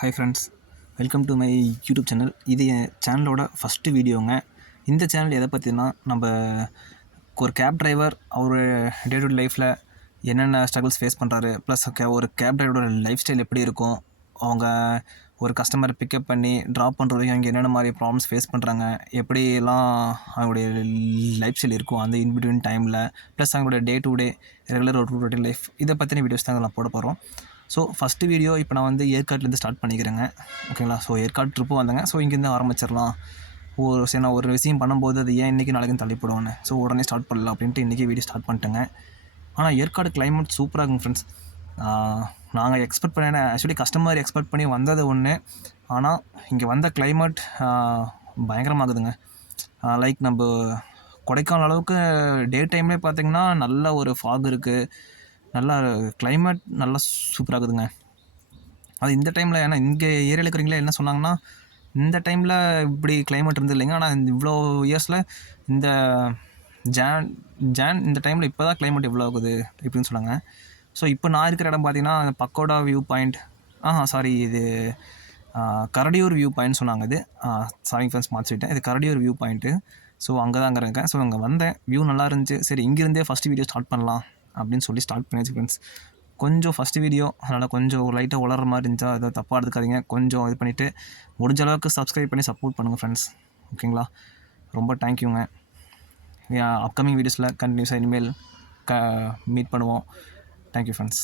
Hi friends, welcome to my YouTube channel. இது என் சேனலோட first வீடியோங்க. இந்த சேனல் எதை பற்றினா, நம்ம ஒரு கேப் டிரைவர் அவர் டே டு டே லைஃப்பில் என்னென்ன ஸ்ட்ரகிள்ஸ் ஃபேஸ் பண்ணுறாரு, ப்ளஸ் ஒரு கேப் டிரைவரோட லைஃப் ஸ்டைல் எப்படி இருக்கும், அவங்க ஒரு கஸ்டமரை பிக்கப் பண்ணி ட்ராப் பண்ணுற வரைக்கும் அவங்க என்னென்ன மாதிரி ப்ராப்ளம்ஸ் ஃபேஸ் பண்ணுறாங்க, எப்படியெல்லாம் அவங்களுடைய லைஃப் ஸ்டைல் இருக்கும் அந்த இன்பிட்வீன் டைமில், ப்ளஸ் அவங்களுடைய டே டு டே ரெகுலர் ஒரு ரொட்டீன் லைஃப், இதை பற்றின வீடியோஸ் தான் நான் போட போகிறோம். ஸோ ஃபஸ்ட்டு வீடியோ இப்போ நான் வந்து ஏற்காட்லேருந்து ஸ்டார்ட் பண்ணிக்கிறேங்க. ஓகேங்களா? ஸோ ஏற்காடு ட்ரிப்பு வந்தேங்க. ஸோ இங்கேருந்து ஆரம்பிச்சிடலாம். சரி, நான் ஒரு விஷயம் பண்ணும்போது அது ஏன் இன்றைக்கி நாளைக்குன்னு தள்ளிப்படுவானு, ஸோ உடனே ஸ்டார்ட் பண்ணலாம் அப்படின்ட்டு இன்றைக்கி வீடியோ ஸ்டார்ட் பண்ணிட்டேங்க. ஆனால் ஏற்காடு கிளைமேட் சூப்பராக இருக்குங்க ஃப்ரெண்ட்ஸ். நாங்கள் எக்ஸ்பெக்ட் பண்ண ஆக்சுவலி கஸ்டமர் எக்ஸ்பெக்ட் பண்ணி வந்தது ஒன்று, ஆனால் இங்கே வந்த கிளைமேட் பயங்கரமாகுதுங்க. லைக் நம்ம கொடைக்கானல் அளவுக்கு டே டைம்லேயே பார்த்திங்கன்னா நல்ல ஒரு ஃபாக் இருக்குது, நல்லா கிளைமேட் நல்லா சூப்பராகுதுங்க. அது இந்த டைமில், ஏன்னா இங்கே ஏரியாவில் இருக்கிறவங்களே என்ன சொன்னாங்கன்னா, இந்த டைமில் இப்படி கிளைமேட் இருந்தது இல்லைங்க, ஆனால் இவ்வளோ இயர்ஸில் இந்த ஜான் இந்த டைமில் இப்போ தான் கிளைமேட் இவ்வளோ ஆகுது இப்படின்னு சொன்னாங்க. ஸோ இப்போ நான் இருக்கிற இடம் பார்த்திங்கன்னா பக்கோடா வியூ பாயிண்ட், சாரி, இது கரடியூர் வியூ பாயிண்ட் சொன்னாங்க. இது சாரி ஃப்ரெண்ட்ஸ், மாற்றிட்டேன். இது கரடியூர் வியூ பாயிண்ட்டு. ஸோ அங்கே தான் அங்கே இருக்கேன். ஸோ அங்கே வந்தேன், வியூ நல்லா இருந்துச்சு. சரி, இங்கேருந்தே ஃபஸ்ட்டு வீடியோ ஸ்டார்ட் பண்ணலாம் அப்படின்னு சொல்லி ஸ்டார்ட் பண்ணியாச்சு ஃப்ரெண்ட்ஸ். கொஞ்சம் ஃபஸ்ட்டு வீடியோ, அதனால் கொஞ்சம் லைட்டாக உளற மாதிரி இருந்துச்சா, ஏதோ தப்பாக எடுத்துக்காதீங்க. கொஞ்சம் இது பண்ணிவிட்டு முடிஞ்ச அளவுக்கு சப்ஸ்கிரைப் பண்ணி சப்போர்ட் பண்ணுங்கள் ஃப்ரெண்ட்ஸ். ஓகேங்களா? ரொம்ப தேங்க்யூங்க. அப்கமிங் வீடியோஸில் கண்டினியூஸாக இனிமேல் மீட் பண்ணுவோம். Thank you friends.